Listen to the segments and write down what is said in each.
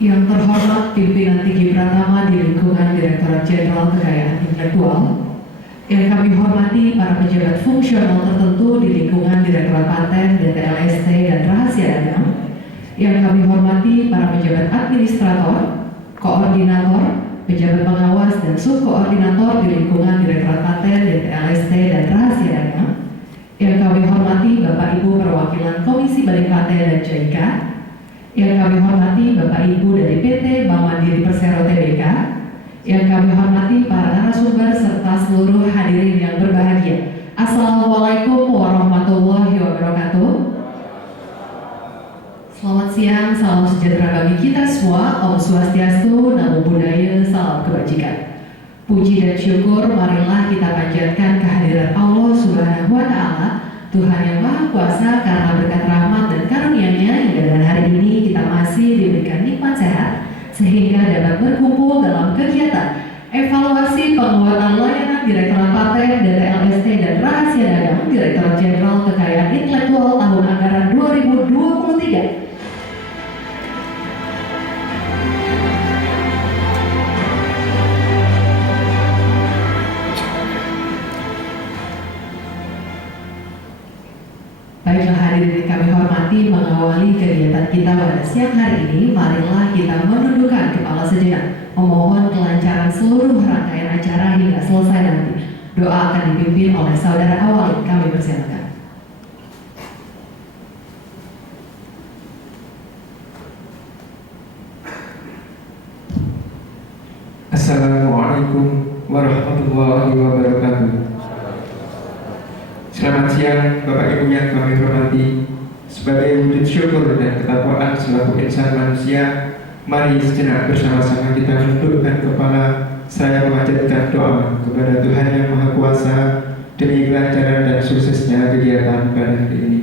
Yang terhormat pimpinan tinggi Pratama di lingkungan Direktorat Jenderal Kekayaan Intelektual, yang kami hormati para pejabat fungsional tertentu di lingkungan Direktorat Paten, DTLST, dan Rahasia Dagang, yang kami hormati para pejabat administrator, koordinator, pejabat pengawas, dan subkoordinator di lingkungan Direktorat Paten, DTLST, dan Rahasia Dagang, yang kami hormati Bapak Ibu perwakilan Komisi Balik Paten dan JIKA, yang kami hormati Bapak Ibu dari PT Bank Mandiri Persero Tbk, yang kami hormati para narasumber serta seluruh hadirin yang berbahagia. Assalamualaikum warahmatullahi wabarakatuh. Selamat siang, salam sejahtera bagi kita semua. Om Swastiastu, Namo Buddhaya, salam kebajikan. Puji dan syukur marilah kita panjatkan kehadiran Allah Subhanahu wa Ta'ala, Tuhan yang Maha Kuasa, karena berkat rahmat dan karunia-Nya hingga dan hari ini kita masih diberikan nikmat sehat sehingga dapat berkumpul dalam kegiatan evaluasi penguatan layanan Direktorat Paten, DTLST, dan Rahasia Dagang Direktorat Jenderal Kekayaan Intelektual tahun anggaran 2023. Baiklah hadirin kami hormati, mengawali kegiatan kita pada siang hari ini, marilah kita menundukkan kepala sejenak, memohon kelancaran seluruh rangkaian acara hingga selesai nanti. Doa akan dipimpin oleh saudara Awalin, kami persilakan. Assalamualaikum warahmatullahi wabarakatuh. Selamat siang Bapak Ibu yang kami hormati. Sebagai wujud syukur dan ketakwaan selaku insan manusia, mari sejenak bersama-sama kita menundukkan kepala, saya memanjatkan doa kepada Tuhan yang Maha Kuasa demi kelancaran dan suksesnya kegiatan pada hari ini.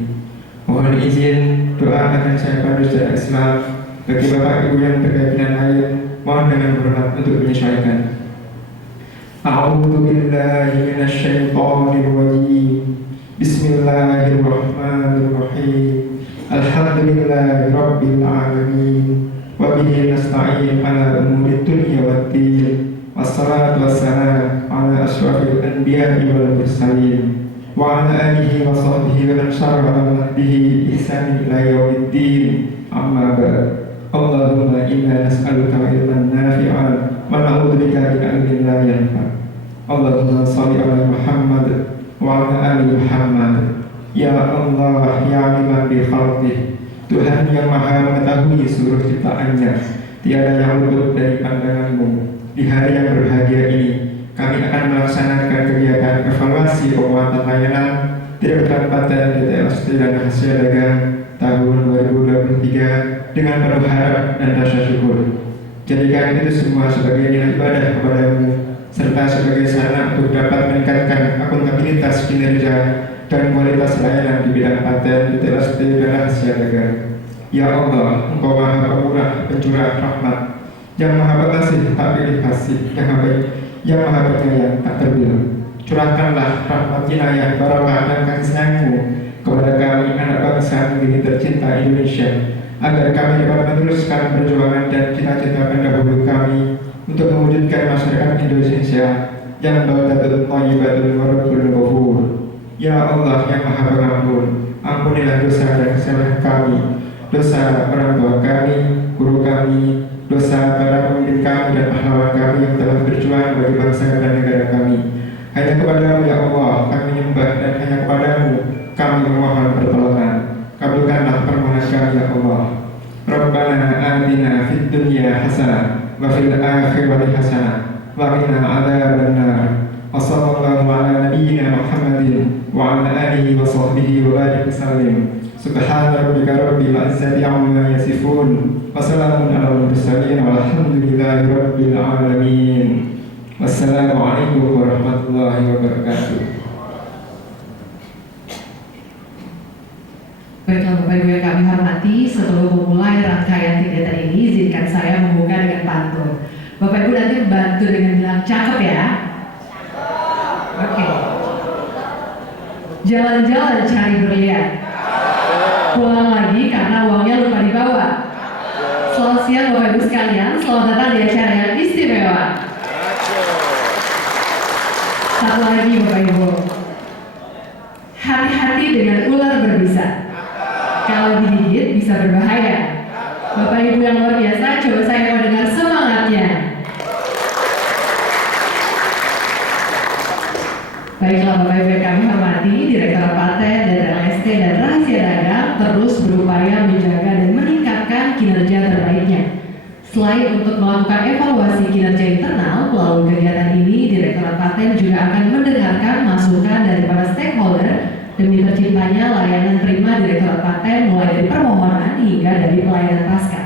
Mohon izin doa akan saya pandu secara Islam. Bagi Bapak Ibu yang berkeyakinan lain, mohon dengan hormat untuk menyesuaikan. A'udzu billahi minasyaitonir rajim. Bismillahirrahmanirrahim. Alhamdulillahi rabbil alamin. Wa bihi nasta'in ala umuri dunya waddin. Wassalatu wassalamu ala asyrafil anbiya'i wal mursalin wa ala alihi wa sahbihi wa man syara'a ala nahjihi ihsanin ila yaumiddin. Amma ba'd. Allahumma inna nas'aluka ilman nafi'an wa na'udzubika min ilmin la yanfa'. Allahumma shalli ala Muhammad wa ala ali Muhammad. Ya Allah, ya liman bi khalqih, Tuhan yang Maha mengetahui seluruh ciptaannya, tiada yang luput dari pandangan-Mu. Di hari yang berbahagia ini, kami akan melaksanakan kegiatan evaluasi penguatan layanan Direktorat Paten, DTLST, dan Rahasia Dagang tahun 2023 dengan penuh harap dan rasa syukur. Jadikan itu semua sebagai nilai ibadah kepada-Mu, serta sebagai sarana untuk dapat meningkatkan akuntabilitas kinerja dan kualitas layanan di bidang paten, DTLST, dan Rahasia Dagang. Ya Allah, Engkau Maha Pemurah, Pencurah Rahmat, yang Maha Pengasih, tak pilih kasih, yang Maha Penyayang, tak terbilang. Curahkanlah rahmat, inayah, barakah, dan kasih sayang-Mu kepada kami, anak bangsa negeri tercinta Indonesia, agar kami dapat meneruskan perjuangan dan cita-cita pendahulu kami untuk mewujudkan masyarakat Indonesia yang baldatun thayyibatun wa rabbul ghafur. Ya Allah yang Maha Pengampun, ampunilah dosa dan kesalahan kami, dosa orang tua kami, guru kami, dosa para pemimpin kami dan pahlawan kami yang telah berjuang bagi bangsa dan negara kami. Hanya kepada-Mu ya Allah kami menyembah, dan hanya kepada-Mu kami memohon pertolongan. Kabulkanlah permohonan kami ya Allah. Rabbana atina fid dunya hasanah wa fil akhirati hasanah wa qina adzabannar. Wa sallallahu ala nabiyyina Muhammadin wa ala alihi wa sahbihi wa barik wasallim. Subhana rabbika rabbil izzati amma yasifun wa salamun alal mursalin walhamdulillahi rabbil alamin. Wassalamualaikum warahmatullahi wabarakatuh. Baiklah Bapak Ibu yang kami hormati, sebelum memulai rangkaian kegiatan ini, izinkan saya membuka dengan pantun. Bapak Ibu nanti bantu dengan bilang cakep ya. Oke. Jalan-jalan cari berlian, pulang lagi karena uangnya lupa dibawa. Selamat siang Bapak Ibu sekalian. sekalian, selamat datang di acara yang istimewa. Satu lagi Bapak Ibu, hati-hati dengan ular berbisa. Kalau digigit bisa berbahaya. Bapak Ibu yang luar biasa, coba saya mau dengar semangatnya. Baiklah Bapak Ibu yang kami hormati, Direktorat Paten dan LST dan Rahasia Dagang terus berupaya menjaga dan meningkatkan kinerja terbaiknya. Selain untuk melakukan evaluasi kinerja internal, melalui kegiatan ini, Direktorat Paten juga akan mendengarkan masukan dari para stakeholder demi terciptanya layanan prima Direktorat Paten mulai dari permohonan hingga dari pelayanan pasca.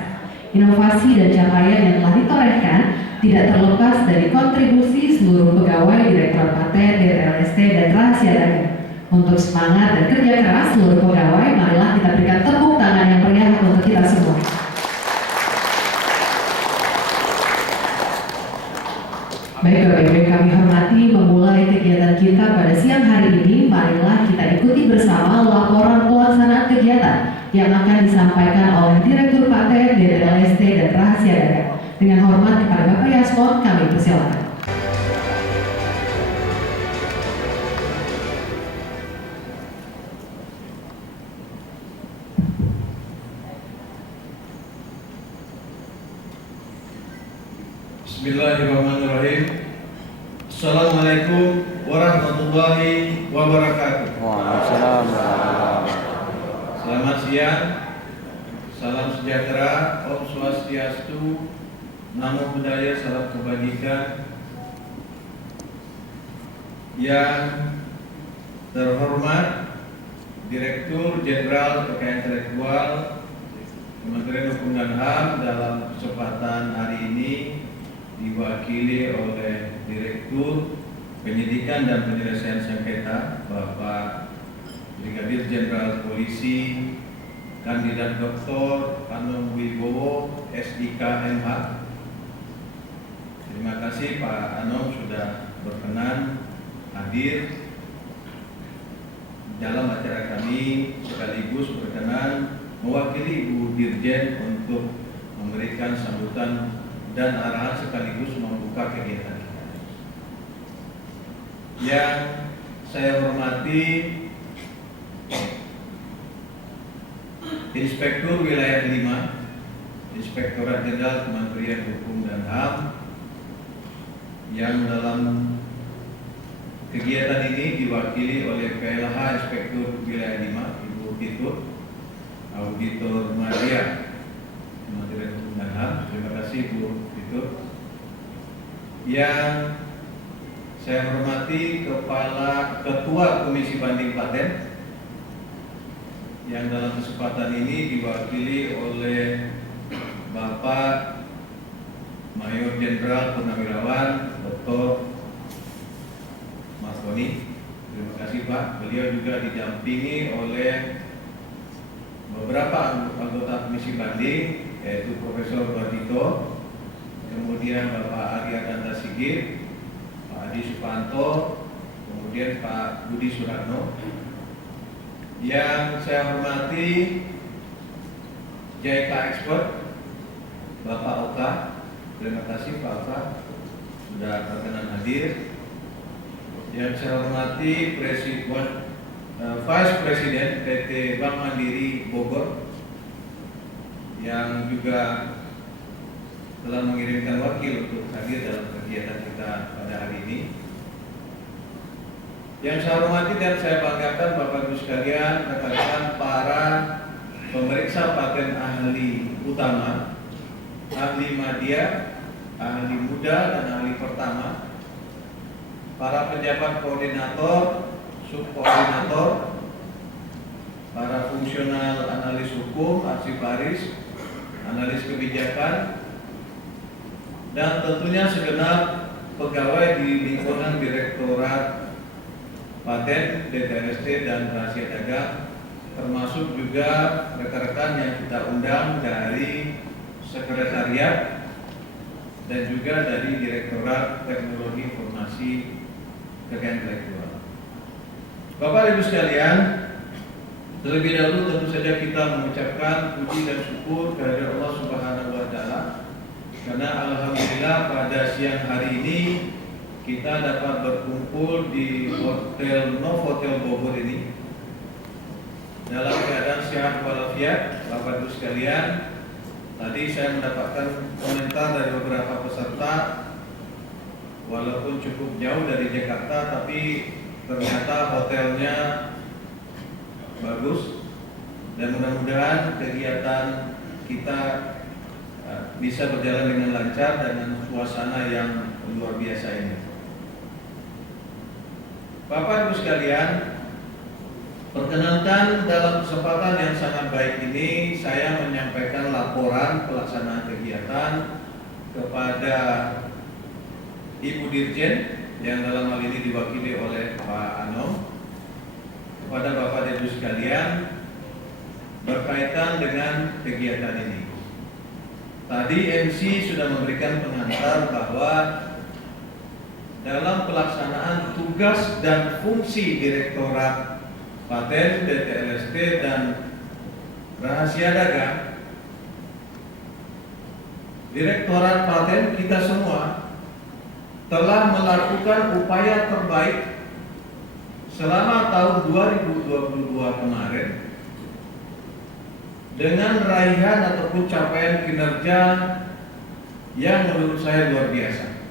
Inovasi dan capaian yang telah ditorehkan tidak terlepas dari kontribusi seluruh pegawai Direktorat Paten, DTLST, dan Rahasia Dagang. Untuk semangat dan kerja keras seluruh pegawai, marilah kita berikan tepuk tangan yang meriah untuk kita semua. Baik Bapak Ibu yang kami hormati, memulai kegiatan kita pada siang hari ini, marilah kita ikuti bersama laporan pelaksanaan kegiatan yang akan disampaikan oleh Direktur Paten, DTLST, dan Rahasia Dagang. Dengan hormat kepada Bapak Yasmon, kami persilakan. Bismillahirrahmanirrahim. Assalamualaikum warahmatullahi wabarakatuh. Waalaikumsalam. Selamat siang. Salam sejahtera, Om Swastiastu, Namo Buddhaya, salam kebajikan. Yang terhormat Direktur Jenderal Kekayaan Intelektual Kementerian Hukum dan HAM, dalam kesempatan hari ini diwakili oleh Direktur Penyidikan dan Penyelesaian Sengketa Bapak Brigadir Jenderal Polisi Kandidat Dr. Anom Wibowo SIK MH. Terima kasih Pak Anom sudah berkenan hadir dalam acara kami, sekaligus berkenan mewakili Ibu Dirjen untuk memberikan sambutan dan arahan sekaligus membuka kegiatan kita. Yang saya hormati Inspektur Wilayah 5 Inspektorat Jenderal Kementerian Hukum dan HAM, yang dalam kegiatan ini diwakili oleh PLH Inspektur Wilayah 5 Ibu Titut, Auditor Maria Kementerian Hukum dan HAM. Terima kasih Bu Titut. Yang saya hormati Ketua Komisi Banding Paten, yang dalam kesempatan ini diwakili oleh Bapak Mayor Jenderal Purnawirawan Dr. Marconi. Terima kasih Pak. Beliau juga didampingi oleh beberapa anggota Komisi Banding, yaitu Profesor Badito, kemudian Bapak Arya Danta Sigit, Pak Adi Supanto, kemudian Pak Budi Suratno. Yang saya hormati JK Expert Bapak Oka. Terima kasih Pak Oka sudah berkenan hadir. Yang saya hormati Vice President PT Bank Mandiri Bogor, yang juga telah mengirimkan wakil untuk hadir dalam kegiatan kita pada hari ini. Yang saya hormati dan saya banggakan Bapak Ibu sekalian, rekan-rekan para pemeriksa paten ahli utama, ahli madya, ahli muda, dan ahli pertama, para pejabat koordinator, subkoordinator, para fungsional analis hukum, arsiparis, analis kebijakan, dan tentunya segenap pegawai di lingkungan Direktorat Paten, DTLST, dan Rahasia Dagang, termasuk juga rekan-rekan yang kita undang dari Sekretariat dan juga dari Direktorat Teknologi Informasi Kekayaan Intelektual. Bapak Ibu sekalian, terlebih dahulu tentu saja kita mengucapkan puji dan syukur kehadirat Allah Subhanahu wa Ta'ala karena alhamdulillah pada siang hari ini kita dapat berkumpul di Hotel Novotel Bogor ini dalam keadaan sehat walafiat. Bapak Ibu sekalian, tadi saya mendapatkan komentar dari beberapa peserta, walaupun cukup jauh dari Jakarta, tapi ternyata hotelnya bagus dan mudah-mudahan kegiatan kita bisa berjalan dengan lancar dan dengan suasana yang luar biasa ini. Bapak Ibu sekalian, perkenankan dalam kesempatan yang sangat baik ini saya menyampaikan laporan pelaksanaan kegiatan kepada Ibu Dirjen yang dalam hal ini diwakili oleh Pak Anom, kepada Bapak dan Ibu sekalian berkaitan dengan kegiatan ini. Tadi MC sudah memberikan pengantar bahwa dalam pelaksanaan tugas dan fungsi Direktorat Paten, DTLST dan Rahasia Dagang, Direktorat Paten kita semua telah melakukan upaya terbaik selama tahun 2022 kemarin dengan raihan ataupun capaian kinerja yang menurut saya luar biasa.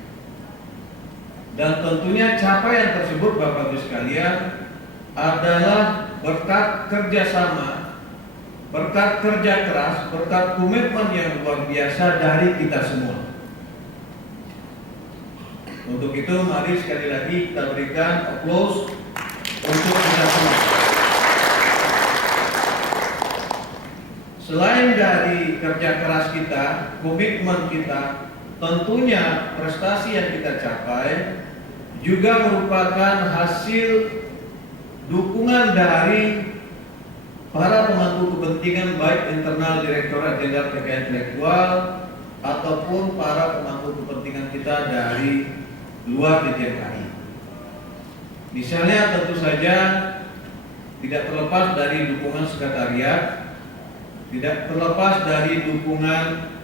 Dan tentunya capaian tersebut Bapak Ibu sekalian adalah berkat kerjasama, berkat kerja keras, berkat komitmen yang luar biasa dari kita semua. Untuk itu mari sekali lagi kita berikan applause untuk kita semua. Selain dari kerja keras kita, komitmen kita, tentunya prestasi yang kita capai juga merupakan hasil dukungan dari para pemangku kepentingan baik internal Direktorat Jenderal Kekayaan Intelektual ataupun para pemangku kepentingan kita dari luar DJKI. Misalnya tentu saja tidak terlepas dari dukungan sekretariat, tidak terlepas dari dukungan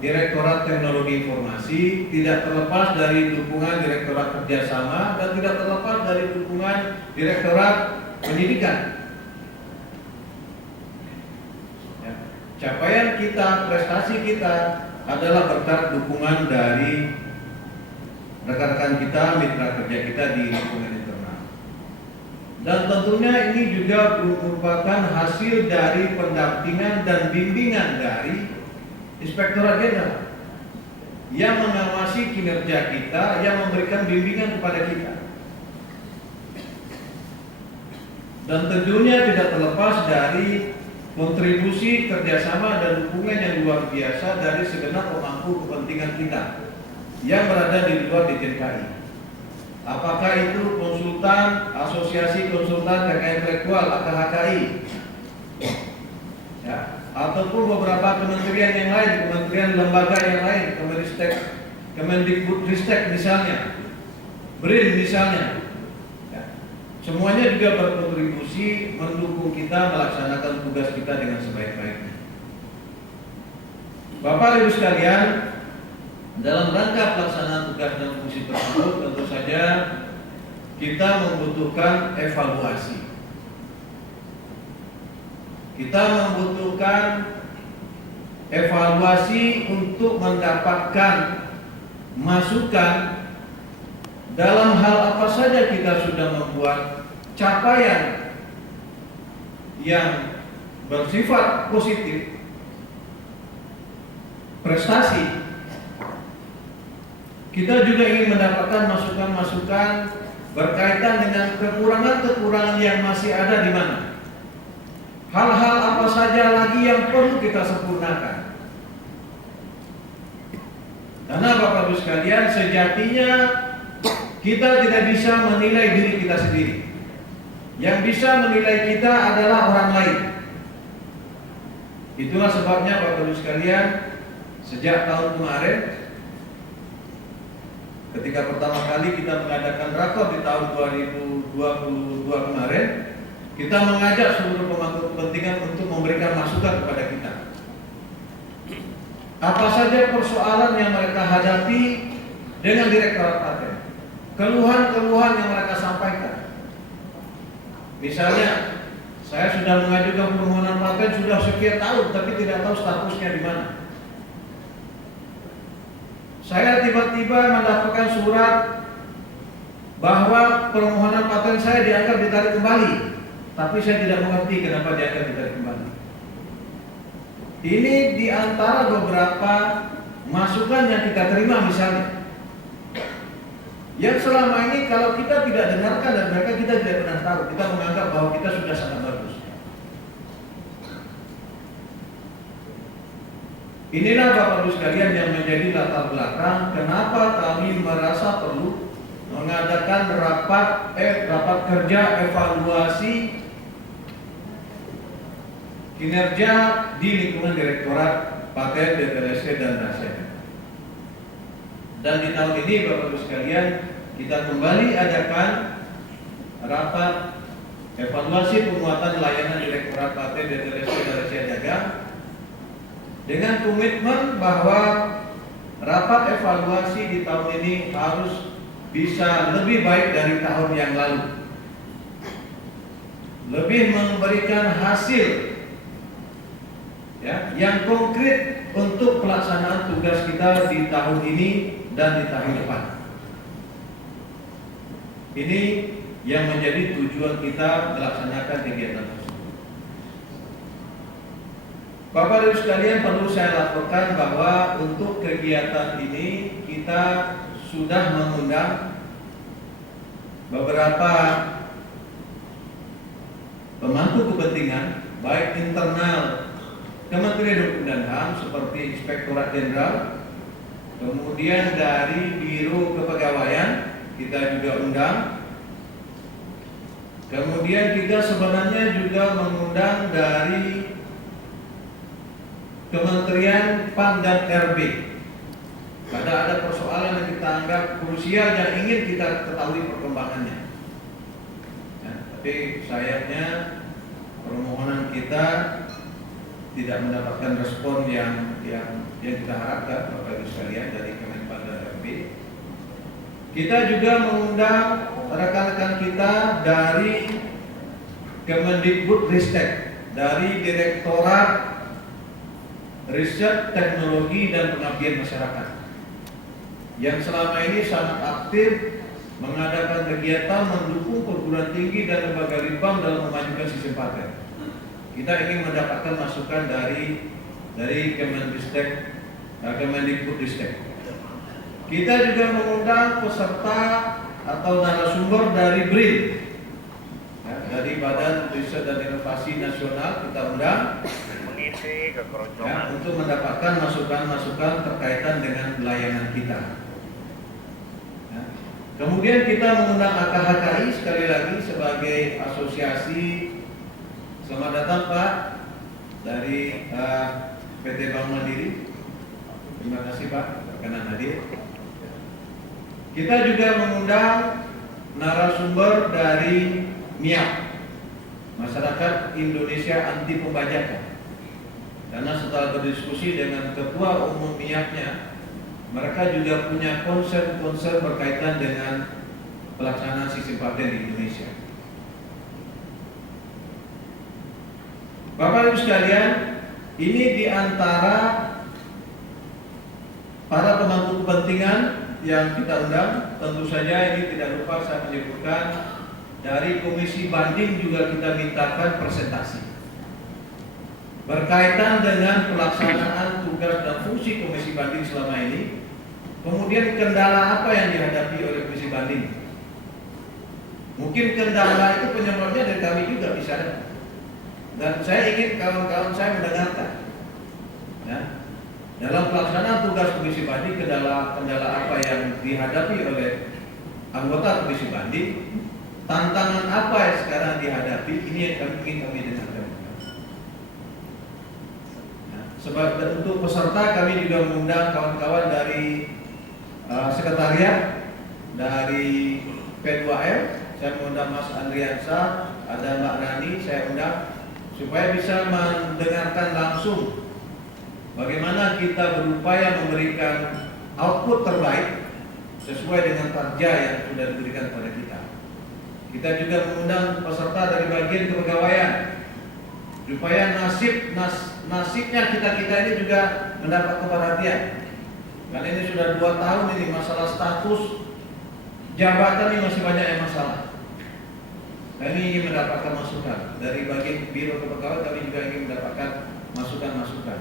Direktorat Teknologi Informasi, tidak terlepas dari dukungan Direktorat Kerjasama, dan tidak terlepas dari dukungan Direktorat Pendidikan. Ya. Capaian kita, prestasi kita adalah berkat dukungan dari rekan-rekan kita, mitra kerja kita di lingkungan internal. Dan tentunya ini juga merupakan hasil dari pendampingan dan bimbingan dari Inspektorat Jenderal yang mengawasi kinerja kita, yang memberikan bimbingan kepada kita. Dan tentunya tidak terlepas dari kontribusi kerjasama dan dukungan yang luar biasa dari segenap pemangku kepentingan kita yang berada di luar DJKI. Apakah itu konsultan, Asosiasi Konsultan Kekayaan Intelektual (AKHKI), ya, ataupun beberapa kementerian yang lain, kementerian lembaga yang lain, Kemendikbudristek misalnya, BRIN misalnya, ya. Semuanya juga berkontribusi mendukung kita melaksanakan tugas kita dengan sebaik-baiknya. Bapak Ibu sekalian, dalam rangka pelaksanaan tugas dan fungsi tersebut tentu saja kita membutuhkan evaluasi. Kita membutuhkan evaluasi untuk mendapatkan masukan dalam hal apa saja kita sudah membuat capaian yang bersifat positif, prestasi. Kita juga ingin mendapatkan masukan-masukan berkaitan dengan kekurangan-kekurangan yang masih ada di mana. Hal-hal apa saja lagi yang perlu kita sempurnakan. Karena Bapak Ibu sekalian, sejatinya kita tidak bisa menilai diri kita sendiri. Yang bisa menilai kita adalah orang lain. Itulah sebabnya Bapak Ibu sekalian, sejak tahun kemarin, ketika pertama kali kita mengadakan rakor di tahun 2022 kemarin, kita mengajak seluruh pemangku kepentingan untuk memberikan masukan kepada kita. apa saja persoalan yang mereka hadapi dengan Direktorat Paten, keluhan-keluhan yang mereka sampaikan. Misalnya, saya sudah mengajukan permohonan paten sudah sekian tahun, tapi tidak tahu statusnya di mana. Saya tiba-tiba mendapatkan surat bahwa permohonan paten saya dianggap ditarik kembali, tapi saya tidak mengerti kenapa dianggap ditarik kembali. Ini di antara beberapa masukan yang kita terima misalnya. Yang selama ini kalau kita tidak dengarkan dan mereka kita tidak pernah tahu, kita menganggap bahwa kita sudah sangat bagus. Inilah Bapak Ibu sekalian yang menjadi latar belakang kenapa kami merasa perlu mengadakan rapat kerja evaluasi kinerja di lingkungan Direktorat Paten, DTLSC dan Dasep. Dan di tahun ini Bapak Ibu sekalian kita kembali adakan rapat evaluasi penguatan layanan Direktorat Paten, DTLSC dan Rahasia Dagang dengan komitmen bahwa rapat evaluasi di tahun ini harus bisa lebih baik dari tahun yang lalu, lebih memberikan hasil yang konkret untuk pelaksanaan tugas kita di tahun ini dan di tahun depan. Ini yang menjadi tujuan kita melaksanakan kegiatan tersebut. Bapak Ibu sekalian, perlu saya laporkan bahwa untuk kegiatan ini kita sudah mengundang beberapa pemangku kepentingan baik internal Kementerian Hukum dan HAM seperti Inspektorat Jenderal, kemudian dari Biro Kepegawaian kita juga undang. Kemudian kita sebenarnya juga mengundang dari Kementerian PAN dan RB. Karena ada persoalan yang kita anggap krusial yang ingin kita ketahui perkembangannya. Tapi sayangnya permohonan kita tidak mendapatkan respon yang kita harapkan Bapak Ibu sekalian dari Kemenpan dan RB. Kita juga mengundang rekan-rekan kita dari Kemendikbudristek, dari Direktorat Riset, Teknologi dan Pengabdian Masyarakat yang selama ini sangat aktif mengadakan kegiatan mendukung perguruan tinggi dan lembaga ribbang dalam memajukan sistem paten. Kita ingin mendapatkan masukan dari Kemendikbudristek. Kita juga mengundang peserta atau narasumber dari BRIN, dari Badan Riset dan Inovasi Nasional kita undang untuk mendapatkan masukan-masukan berkaitan dengan layanan kita. Kemudian kita mengundang AKHKI sekali lagi sebagai asosiasi. Selamat datang Pak dari PT Bank Mandiri. Terima kasih Pak berkenan hadir. Kita juga mengundang narasumber dari MIAP, Masyarakat Indonesia Anti Pembajakan. Karena setelah berdiskusi dengan Ketua Umum MIAP-nya, mereka juga punya concern berkaitan dengan pelaksanaan sistem paten di Indonesia. Bapak Ibu sekalian, ini di antara para pemangku kepentingan yang kita undang. Tentu saja ini tidak lupa saya menyebutkan dari Komisi Banding juga kita mintakan presentasi berkaitan dengan pelaksanaan tugas dan fungsi Komisi Banding selama ini. Kemudian kendala apa yang dihadapi oleh Komisi Banding? Mungkin kendala itu penyebabnya dari kami juga bisa. Dan saya ingin kawan-kawan saya mendengarkan. Dalam pelaksanaan tugas Komisi Banding, kendala apa yang dihadapi oleh anggota Komisi Banding, tantangan apa yang sekarang dihadapi, ini yang kami ingin dengarkan. Sebab untuk peserta kami juga mengundang kawan-kawan dari sekretariat, dari P2L, saya mengundang Mas Andriansa, ada Mbak Rani, saya undang supaya bisa mendengarkan langsung bagaimana kita berupaya memberikan output terbaik sesuai dengan target yang sudah diberikan kepada kita. Kita juga mengundang peserta dari bagian kepegawaian supaya nasibnya kita ini juga mendapat perhatian. Karena ini sudah 2 tahun ini masalah status jabatan ini masih banyak yang masalah. Kami ingin mendapatkan masukan dari bagian biro kepegawaian, kami juga ingin mendapatkan masukan-masukan.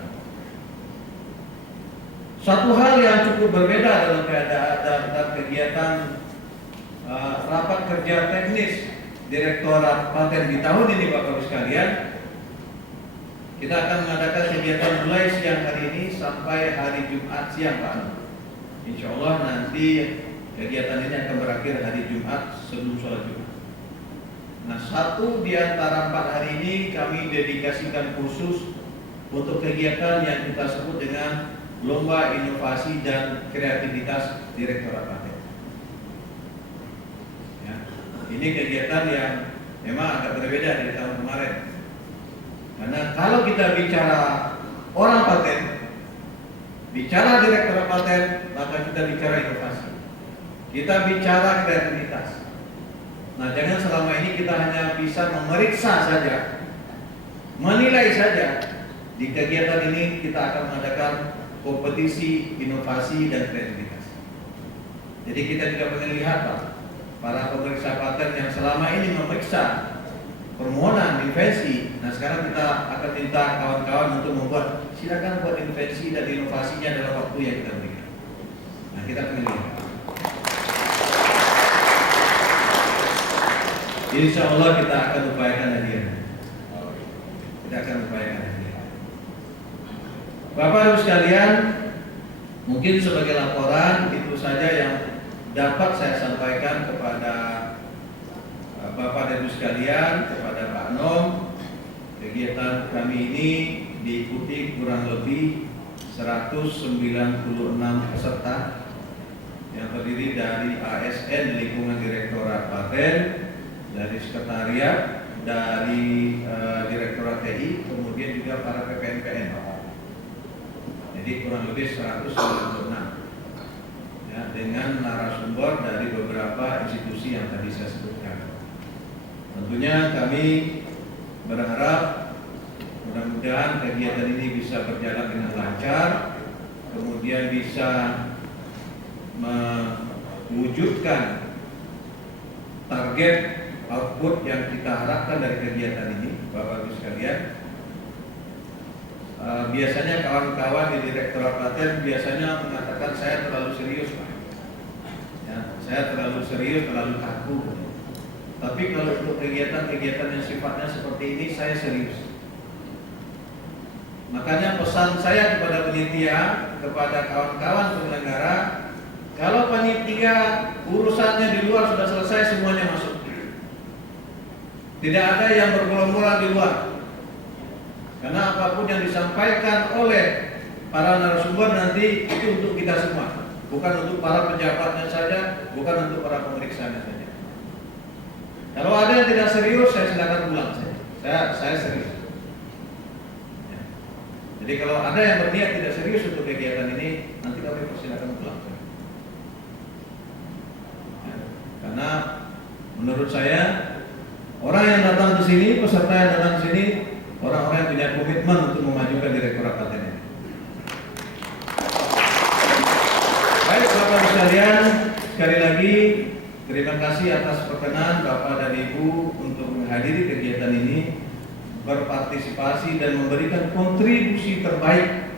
Satu hal yang cukup berbeda dalam keadaan kegiatan rapat kerja teknis Direktorat Paten di tahun ini, Bapak Ibu sekalian, kita akan mengadakan kegiatan mulai siang hari ini sampai hari Jumat siang, Pak. Insya Allah nanti kegiatan ini akan berakhir hari Jumat sebelum sholat Jumat. Nah, satu di antara 4 hari ini kami dedikasikan khusus untuk kegiatan yang kita sebut dengan Lomba Inovasi dan Kreativitas Direktorat Paten. Ya, ini kegiatan yang memang agak berbeda dari tahun kemarin. Karena kalau kita bicara orang paten, bicara Direktorat Paten, maka kita bicara inovasi. Kita bicara kreativitas. Nah, jangan selama ini kita hanya bisa memeriksa saja, menilai saja. Di kegiatan ini kita akan mengadakan kompetisi inovasi dan kreativitas. Jadi kita juga pengen lihat, Pak, para pemeriksa paten yang selama ini memeriksa permohonan invensi. Nah, sekarang kita akan minta kawan-kawan untuk membuat, silakan buat invensi dan inovasinya dalam waktu yang kita berikan. Nah, kita pengen lihat. Insya Allah kita akan upayakan hadiah. Kita akan upayakan hadiah. Bapak Ibu sekalian, mungkin sebagai laporan itu saja yang dapat saya sampaikan kepada Bapak dan Ibu sekalian, kepada Pak Nom. Kegiatan kami ini diikuti kurang lebih 196 peserta yang terdiri dari ASN di lingkungan Direktorat Paten, dari sekretariat, dari Direktorat TI, kemudian juga para PPNPN. Jadi kurang lebih 196 ya, dengan narasumber dari beberapa institusi yang tadi saya sebutkan. Tentunya kami berharap mudah-mudahan kegiatan ini bisa berjalan dengan lancar, kemudian bisa mewujudkan target output yang kita harapkan dari kegiatan ini, Bapak Ibu sekalian. Biasanya kawan-kawan di Direktorat Paten biasanya mengatakan saya terlalu serius, Pak. Ya, saya terlalu serius, terlalu kaku. Tapi kalau untuk kegiatan-kegiatan yang sifatnya seperti ini, saya serius. Makanya pesan saya kepada panitia, kepada kawan-kawan penyelenggara, kalau panitia urusannya di luar sudah selesai, semuanya masuk. Tidak ada yang bergelombolan di luar. Karena apapun yang disampaikan oleh para narasumber nanti itu untuk kita semua, bukan untuk para pejabatnya saja, bukan untuk para pemeriksanya saja. Kalau ada yang tidak serius, saya silakan pulang saja. Saya serius. Ya. Jadi kalau ada yang berniat tidak serius untuk kegiatan ini, nanti kami persilakan pulang saja. Ya. Karena menurut saya orang yang datang ke sini, peserta yang datang ke sini, orang-orang yang punya komitmen untuk memajukan Direktorat Paten ini. Baik, Bapak sekalian, sekali lagi terima kasih atas perkenan Bapak dan Ibu untuk menghadiri kegiatan ini, berpartisipasi dan memberikan kontribusi terbaik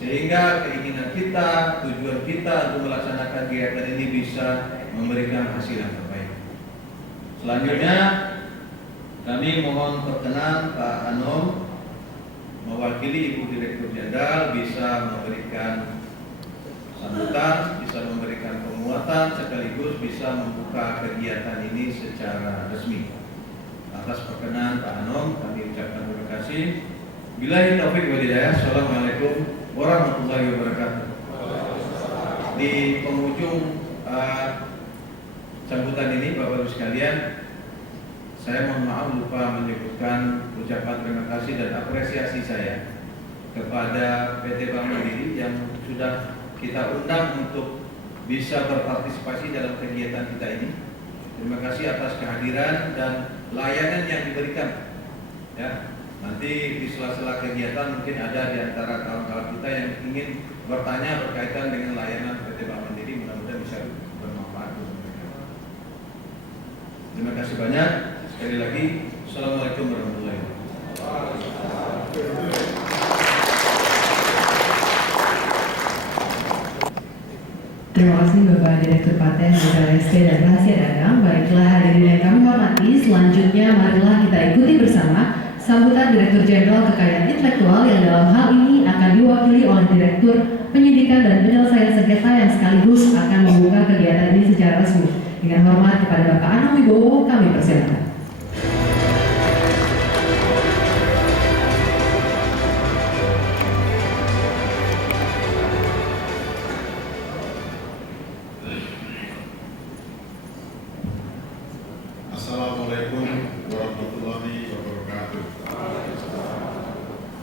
sehingga keinginan kita, tujuan kita untuk melaksanakan kegiatan ini bisa memberikan hasil yang terbaik. Selanjutnya kami mohon perkenan Pak Anom mewakili Ibu Direktur Jenderal bisa memberikan sambutan, bisa memberikan penguatan sekaligus bisa membuka kegiatan ini secara resmi. Atas perkenan Pak Anom kami ucapkan terima kasih. Billahi taufiq wal hidayah. Assalamualaikum warahmatullahi wabarakatuh. Di penghujung sambutan ini Bapak Ibu sekalian, saya mohon maaf lupa menyebutkan ucapan terima kasih dan apresiasi saya kepada PT Bank Mandiri yang sudah kita undang untuk bisa berpartisipasi dalam kegiatan kita ini. Terima kasih atas kehadiran dan layanan yang diberikan. Ya, nanti di sela-sela kegiatan mungkin ada di antara kawan-kawan kita yang ingin bertanya berkaitan dengan layanan PT Bank Mandiri, mudah-mudahan bisa bermanfaat untuk mereka. Terima kasih banyak. Sekali lagi, Assalamualaikum warahmatullahi wabarakatuh. Terima kasih Bapak Direktur Paten, LSP dan Rahasia Dagang. Baiklah hadirin yang kami hormati, selanjutnya marilah kita ikuti bersama sambutan Direktur Jenderal Kekayaan Intelektual yang dalam hal ini akan diwakili oleh Direktur Penyidikan dan Penyelesaian Sengketa yang sekaligus akan membuka kegiatan ini secara resmi. Dengan hormat kepada Bapak Anung Wibowo, kami persilakan. Assalamualaikum warahmatullahi wabarakatuh.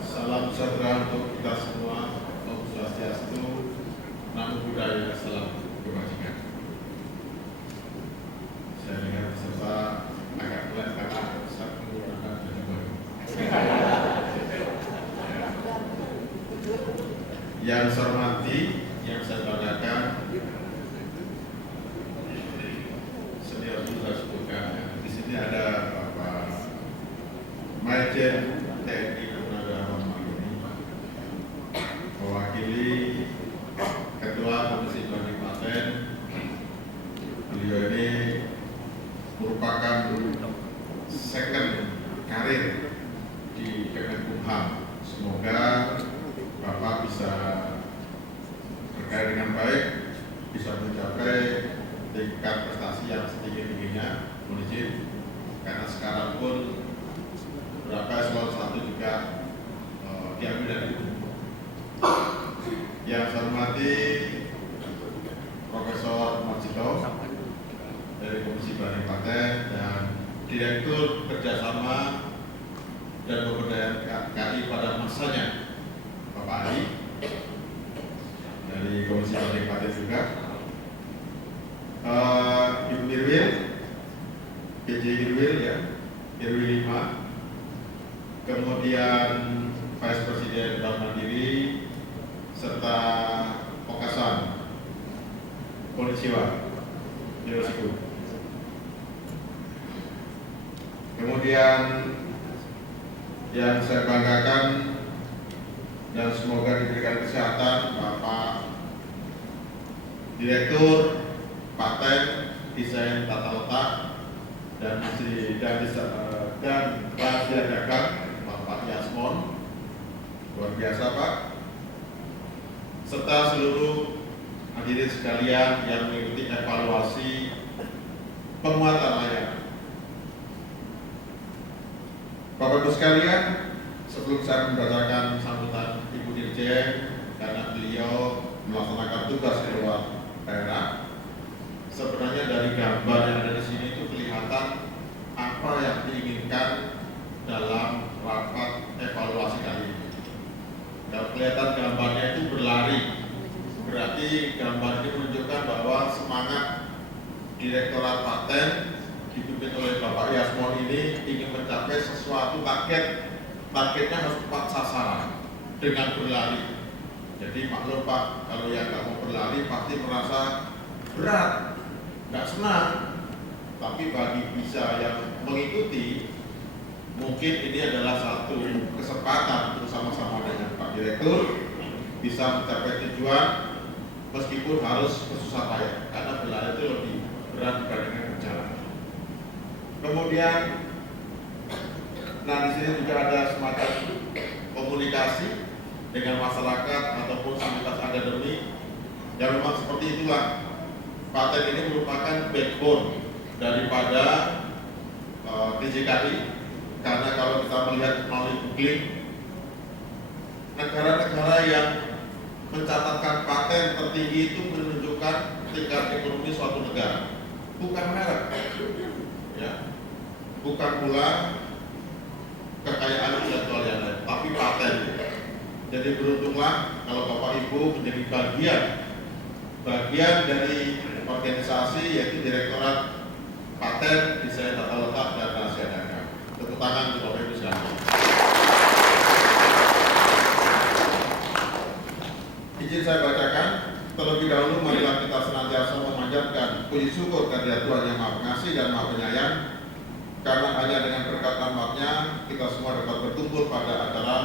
Salam sejahtera untuk kita semua. Om Swastiastu, Namo Buddhaya, salam kebajikan. Saya lihat peserta agak pelan karena saat menggunakan baju baru. Yang saya hormati, yang saya banggakan, senior sudah sebutkan. Di sini ada Bapak Majen TNI Purnawirawan Mandiri, mewakili Ketua Komisi Banding Paten. Beliau ini merupakan second karir di Kemenkumham. Semoga Bapak bisa berkarya dengan baik, bisa mencapai tingkat prestasi yang setinggi-tingginya. Mohon izin, karena sekarang pun beberapa eselon 1 juga diambil dari itu. Yang saya hormati Profesor Marcito dari Komisi Banding Paten dan Direktur Kerjasama dan Pemberdayaan KI pada masanya Bapak Ali dari Komisi Banding Paten juga. Ibu Irwil, PJ Irwil ya, Irwil 5, kemudian Vice Presiden Bank Mandiri, serta Pokasan Konnichiwa, Yoroshiku. Kemudian yang saya banggakan dan semoga diberikan kesehatan Bapak Direktur Paten, Desain Tata Letak dan Rahasia Dagang Bapak Yasmon, luar biasa Pak, serta seluruh hadirin sekalian yang mengikuti evaluasi penguatan layanan. Bapak Ibu sekalian, sebelum saya membacakan sambutan Ibu Dirjen karena beliau melaksanakan tugas di luar daerah, sebenarnya dari gambar yang ada di sini itu kelihatan apa yang diinginkan dalam rapat evaluasi kali ini. Kalau kelihatan gambarnya itu berlari, berarti gambar ini menunjukkan bahwa semangat Direktorat Paten dipimpin oleh Bapak Yasmon ini ingin mencapai sesuatu targetnya harus tepat sasaran dengan berlari. Jadi maklum Pak, kalau yang nggak mau berlari pasti merasa berat, nggak senang. Tapi bagi bisa yang mengikuti, mungkin ini adalah satu kesempatan untuk sama-sama dengan Pak Direktur bisa mencapai tujuan meskipun harus bersusah payah, karena berlari itu lebih berat dibandingkan berjalan. Kemudian, nah di sini juga ada semacam komunikasi dengan masyarakat ataupun komunitas akademi yang memang seperti itulah. Paten ini merupakan backbone daripada DJKI, karena kalau kita melihat melalui googling, negara-negara yang mencatatkan paten tertinggi itu menunjukkan tingkat ekonomi suatu negara, bukan merek, ya, bukan pula kekayaan intelektual yang lain, tapi paten. Jadi beruntunglah kalau Bapak Ibu menjadi bagian dari organisasi yaitu Direktorat Paten, Desain Tata Letak dan Rahasia Dagang. Tepuk tangan untuk Bapak Ibu sekalian. Izin saya bacakan. Terlebih dahulu marilah kita senantiasa memanjatkan puji syukur kehadirat Tuhan yang Maha Pengasih dan Maha Penyayang, karena hanya dengan berkat rahmat-Nya kita semua dapat berkumpul pada acara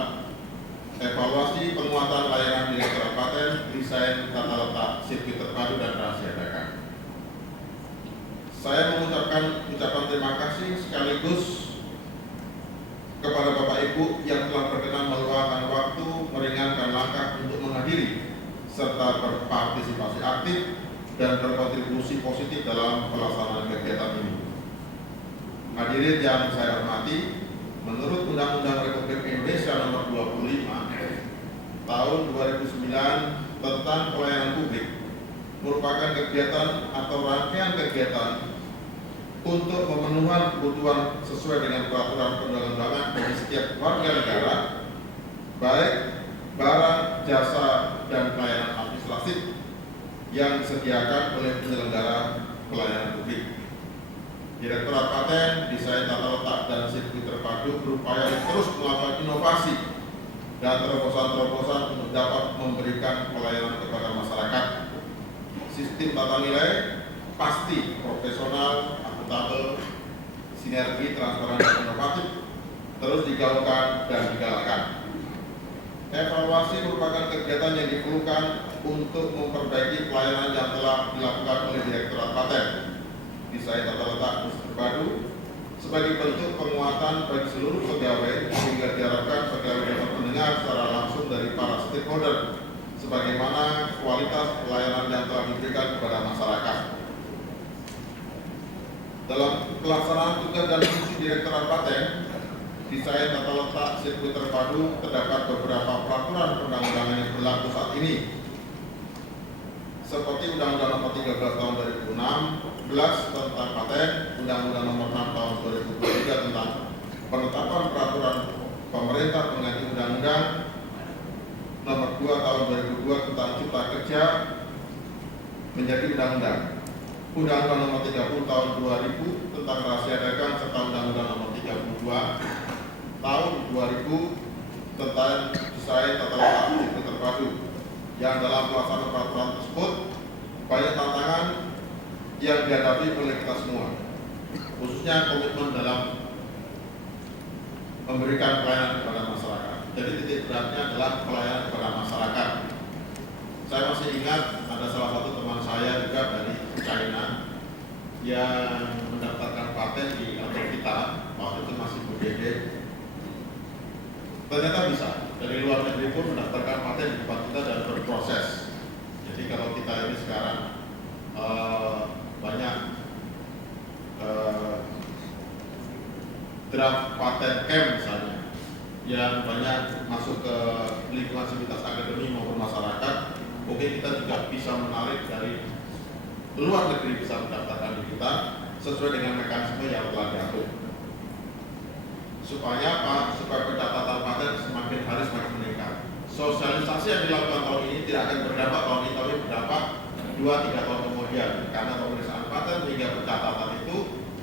evaluasi penguatan layanan Direktorat Paten, Desain Tata Letak, Sirkuit Terpadu dan Rahasia Dagang. Saya mengucapkan ucapan terima kasih sekaligus kepada Bapak Ibu yang telah berkenan meluangkan waktu, meringankan langkah untuk menghadiri serta berpartisipasi aktif dan berkontribusi positif dalam pelaksanaan kegiatan ini. Hadirin yang saya hormati, menurut Undang-Undang Republik Indonesia Nomor 25 Tahun 2009 tentang Pelayanan Publik merupakan kegiatan atau rangkaian kegiatan untuk memenuhi kebutuhan sesuai dengan peraturan perundang-undangan bagi setiap warga negara, baik barang, jasa, dan pelayanan administratif yang disediakan oleh penyelenggara pelayanan publik. Direktorat Paten, Desain Tata Letak dan Sirkuit Terpadu berupaya terus melakukan inovasi dan terobosan-terobosan untuk dapat memberikan pelayanan kepada masyarakat. Sistem tata nilai pasti profesional, akuntabel, sinergi, transparan, dan inovatif terus digaungkan dan digalakkan. Evaluasi merupakan kegiatan yang diperlukan untuk memperbaiki pelayanan yang telah dilakukan oleh Direktorat Paten, Desain Tata Letak dan Terpadu sebagai bentuk penguatan bagi seluruh pegawai sehingga diharapkan pegawai dapat mendengar secara langsung dari para stakeholder sebagaimana kualitas pelayanan yang telah diberikan kepada masyarakat. Dalam pelaksanaan tugas dan fungsi Direktorat Paten, Desain Tata Letak, Sirkuit Terpadu terdapat beberapa peraturan perundang-undangan yang berlaku saat ini, seperti Undang-Undang Nomor 13 Tahun 2016 tentang Paten, Undang-Undang Nomor 6 Tahun 2023 tentang penetapan peraturan pemerintah pengganti Undang-Undang Nomor 2 Tahun 2002 tentang Cipta Kerja menjadi undang-undang, Undang-Undang Nomor 30 Tahun 2000 tentang Rahasia Dagang serta Undang-Undang Nomor 32 Tahun 2000 tentang Desain Tata Letak Sirkuit Terpadu, yang dalam pelaksanaan peraturan tersebut banyak tantangan yang dihadapi oleh kita semua, khususnya komitmen dalam memberikan pelayanan kepada masyarakat. Jadi titik beratnya adalah pelayanan kepada masyarakat. Saya masih ingat ada salah satu teman saya juga dari China yang mendaftarkan paten di kantor kita, waktu itu masih BPD. Ternyata bisa, dari luar negeri pun mendaftarkan paten di tempat kita dan berproses. Jadi kalau kita ini sekarang banyak draft paten camp misalnya, yang banyak masuk ke lingkungan sivitas akademi maupun masyarakat, mungkin kita juga bisa menarik dari luar negeri bisa mendaftarkan di kita sesuai dengan mekanisme yang telah diatur. Supaya apa? Supaya pencatatan paten semakin hari semakin meningkat. Sosialisasi yang dilakukan tahun ini tidak akan berdampak tahun ini, tapi berdampak 2-3 tahun kemudian, karena pemeriksaan paten hingga pencatatan itu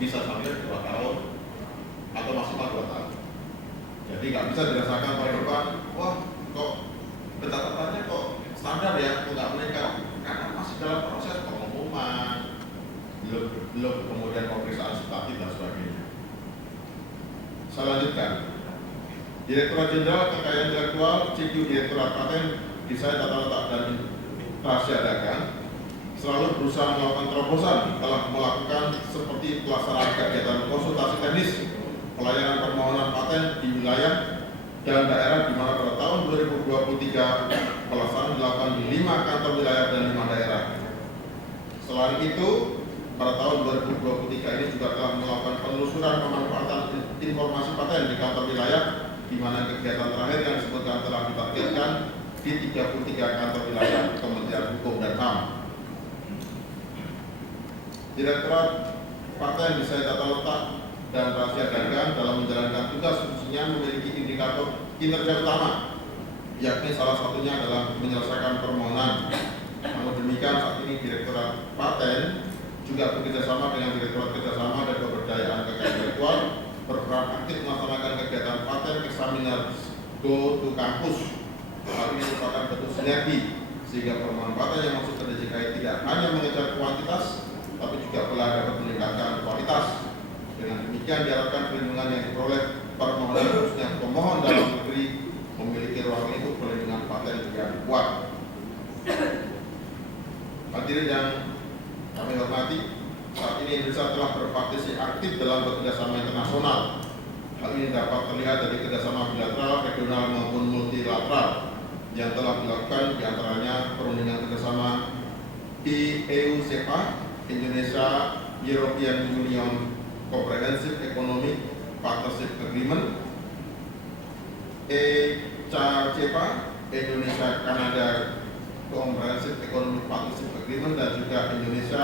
bisa sampai 2 tahun atau maksimal 2 tahun. Jadi nggak bisa dirasakan tahun depan, wah kok pencatatannya kok standar ya, kok nggak meningkat, karena masih dalam proses pengumuman, belum kemudian pemeriksaan substantif dan sebagainya. Saya lanjutkan. Direktorat Jenderal Kekayaan Intelektual CQ Direktorat Paten, Desain Tata Letak dan Rahasia Dagang selalu berusaha melakukan terobosan, telah melakukan seperti pelaksanaan kegiatan konsultasi teknis, pelayanan permohonan paten di wilayah dan daerah di mana pada tahun 2023 pelaksanaan dilakukan di 5 kantor wilayah dan 5 daerah. Selain itu, pada tahun 2023 ini juga telah melakukan penelusuran pemanfaatan informasi paten di kantor wilayah, di mana kegiatan terakhir yang disebutkan telah ditargetkan di 33 kantor wilayah Kementerian Hukum dan HAM. Direktorat Paten, Desain Tata Letak dan Rahasia Dagang dalam menjalankan tugas fungsinya memiliki indikator kinerja utama yakni salah satunya adalah menyelesaikan permohonan. Namun demikian, saat ini Direktorat Paten juga bekerjasama dengan Direktorat Kerjasama dan Pemberdayaan Kekayaan Intelektual berperan aktif melaksanakan kegiatan paten examiners go to campus. Hal ini merupakan bentuk sinergi sehingga permohonan paten yang masuk ke DJKI tidak hanya mengejar kuantitas, tapi juga telah dapat meningkatkan kualitas. Dengan demikian diharapkan perlindungan yang diperoleh permohonan khususnya pemohon dalam negeri memiliki ruang lingkup perlindungan paten yang kuat. Hadirin yang kami hormati, saat ini Indonesia telah berpartisipasi aktif dalam kerjasama internasional. Hal ini dapat terlihat dari kerjasama bilateral, regional maupun multilateral yang telah dilakukan, diantaranya perundingan kerjasama di EU-CEPA, Indonesia European Union Comprehensive Economic Partnership Agreement, ECA-CEPA, Indonesia Canada Comprehensive Economic Partnership Agreement, dan juga Indonesia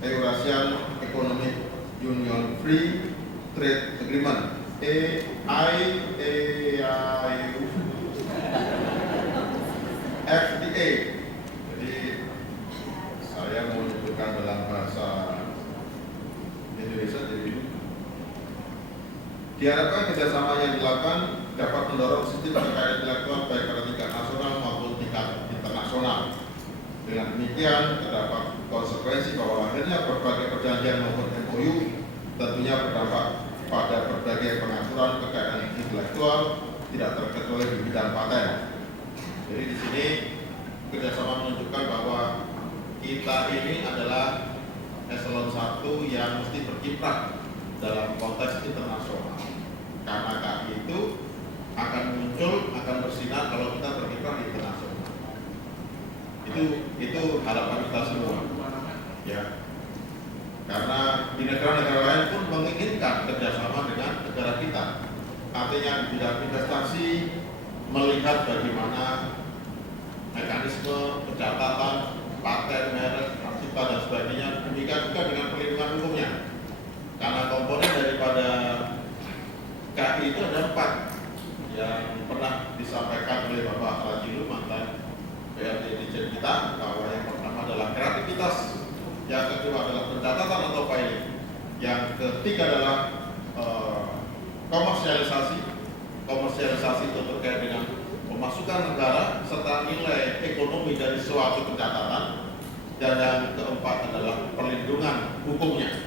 Eurasian Economic Union Free Trade Agreement, EIAU, FTA. Jadi saya mau menyebutkan dalam bahasa Indonesia. Jadi diharapkan kerjasama yang dilakukan dapat mendorong sistem kekayaan intelektual baik pada tingkat nasional maupun tingkat internasional. Dengan demikian terdapat konsekuensi bahwa lahirnya berbagai perjanjian maupun MOU tentunya berdampak pada berbagai pengaturan kekayaan intelektual, tidak terkecuali di bidang paten. Jadi di sini kerjasama menunjukkan bahwa kita ini adalah eselon 1 yang mesti berkiprah dalam konteks internasional. Karena KI itu akan muncul, akan bersinar kalau kita berkiprah di internasional. Itu harapan kita semua, ya. Karena di negara-negara lain pun menginginkan kerjasama dengan negara kita. Artinya di bidang investasi melihat bagaimana mekanisme pencatatan paten, merek, hak cipta dan sebagainya. Demikian juga dengan perlindungan hukumnya. Karena komponen daripada KI itu ada 4 yang pernah disampaikan oleh Bapak Rajilu, mantan PLT Dirjen kita, bahwa yang pertama adalah kreativitas, yang kedua adalah pencatatan atau filing, yang ketiga adalah komersialisasi. Komersialisasi itu terkait dengan pemasukan negara serta nilai ekonomi dari suatu pencatatan, dan yang keempat adalah perlindungan hukumnya.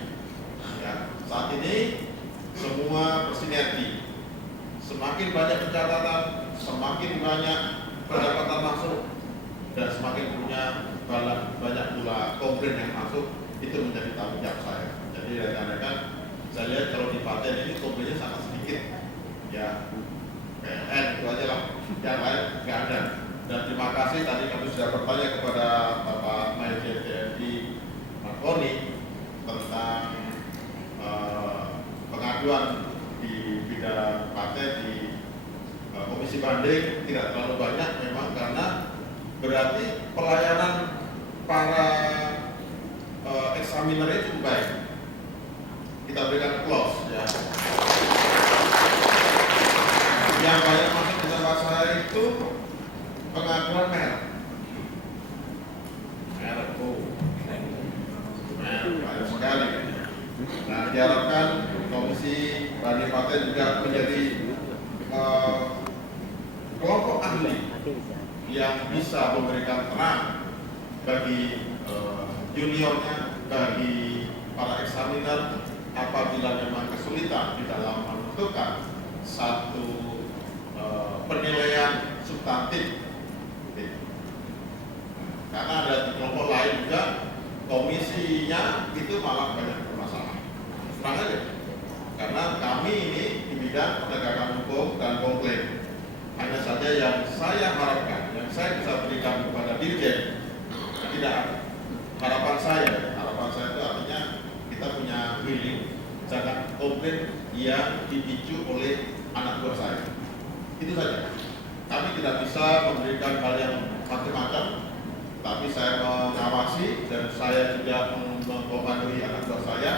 Ya, saat ini semua bersinergi. Semakin banyak pencatatan, semakin banyak pendapatan masuk, dan semakin punya banyak pula komplain yang masuk, itu menjadi tanggung jawab saya. Jadi rekan-rekan, saya lihat kalau di paten ini komplainnya sangat sedikit, ya, PLN itu aja lah, yang lain nggak ada. Dan terima kasih tadi kami sudah bertanya kepada Bapak Majen TNI Marconi tentang pengaduan di bidang paten di Komisi Banding tidak terlalu banyak memang, karena berarti pelayanan para examiner cukup baik. Kita berikan close, ya. Yang banyak masuk di tempat saya itu pengaduan merek. Merek, banyak sekali. Nah, diharapkan Komisi Banding Paten juga menjadi kelompok ahli yang bisa memberikan terang bagi juniornya, bagi para eksaminer apabila memang kesulitan di dalam menentukan satu penilaian substantif. Karena ada di kelompok lain juga komisinya itu malah banyak bermasalah. Terang aja. Karena kami ini di bidang penegakan hukum dan komplain. Hanya saja yang saya harapkan, yang saya bisa berikan kepada Dirjen, tidak harapan saya itu artinya kita punya feeling, jangan komplain yang dipicu oleh anak buah saya. Itu saja. Kami tidak bisa memberikan hal yang macam-macam, tapi saya mengawasi dan saya juga mengkomandoi anak buah saya.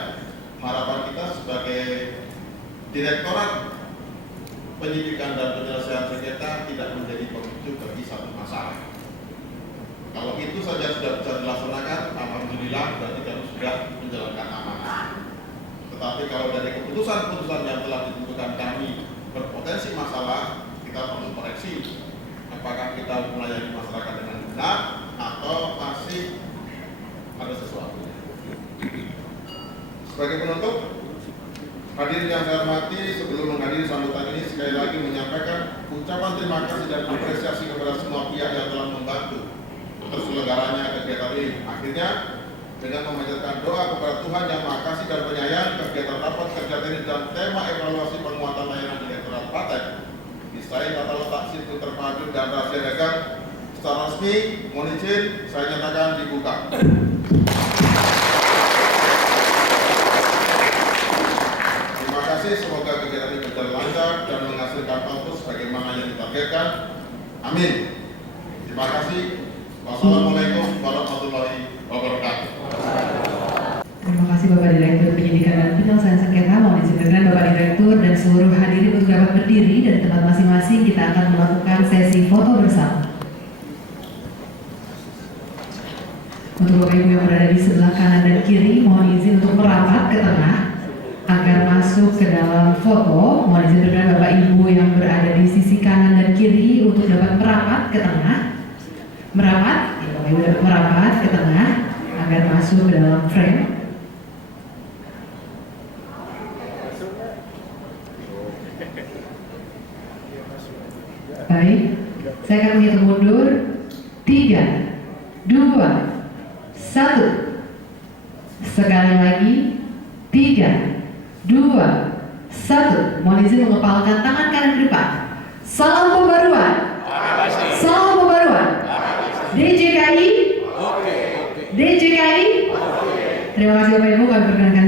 Harapan kita sebagai Direktorat Penyidikan dan Penyelesaian Sengketa tidak menjadi pemicu itu bagi satu masalah. Kalau itu saja sudah bisa dilaksanakan, alhamdulillah berarti kami sudah menjalankan amanah. Tetapi kalau dari keputusan-keputusan yang telah ditentukan kami berpotensi masalah, kita perlu koreksi. Apakah kita melayani masyarakat dengan benar atau masih ada sesuatu. Sebagai penutup, hadirin yang saya hormati, sebelum menghadiri sambutan ini sekali lagi menyampaikan ucapan terima kasih dan apresiasi kepada semua pihak yang telah membantu terselenggaranya kegiatan ini. Akhirnya, dengan memanjatkan doa kepada Tuhan Yang Maha Kasih dan Penyayang, kegiatan rapat kerja teknis dan tema evaluasi penguatan layanan Direktorat Paten disertai tata letak situ terpadu dan rahasia dagang secara resmi, mohon izin saya nyatakan dibuka. Terima kasih, semoga kegiatan ini berjalan lancar dan menghasilkan output sebagaimana yang ditargetkan. Amin. Terima kasih. Wassalamualaikum warahmatullahi wabarakatuh. Terima kasih Bapak Direktur Penyidikan dan Penyelesaian Sengketa. Mohon diizinkan Bapak Direktur dan seluruh hadirin untuk dapat berdiri dan tempat masing-masing. Kita akan melakukan sesi foto bersama. Untuk Bapak Ibu yang berada di sebelah kanan dan kiri, mohon izin untuk merapat ke tengah agar masuk ke dalam foto. Mohon izin berikan Bapak Ibu yang berada di sisi kanan dan kiri untuk dapat merapat ke tengah. Merapat, ya Bapak Ibu dapat merapat ke tengah agar masuk ke dalam frame. Baik, saya akan menghitung mundur. 3, 2, 1. Sekali lagi. 3, 2, 1. Mohon izin mengepalkan tangan kanan ke depan. Salam pembaruan. Salam pembaruan. DJKI. DJKI. Terima kasih Bapak Ibu, kami perkenankan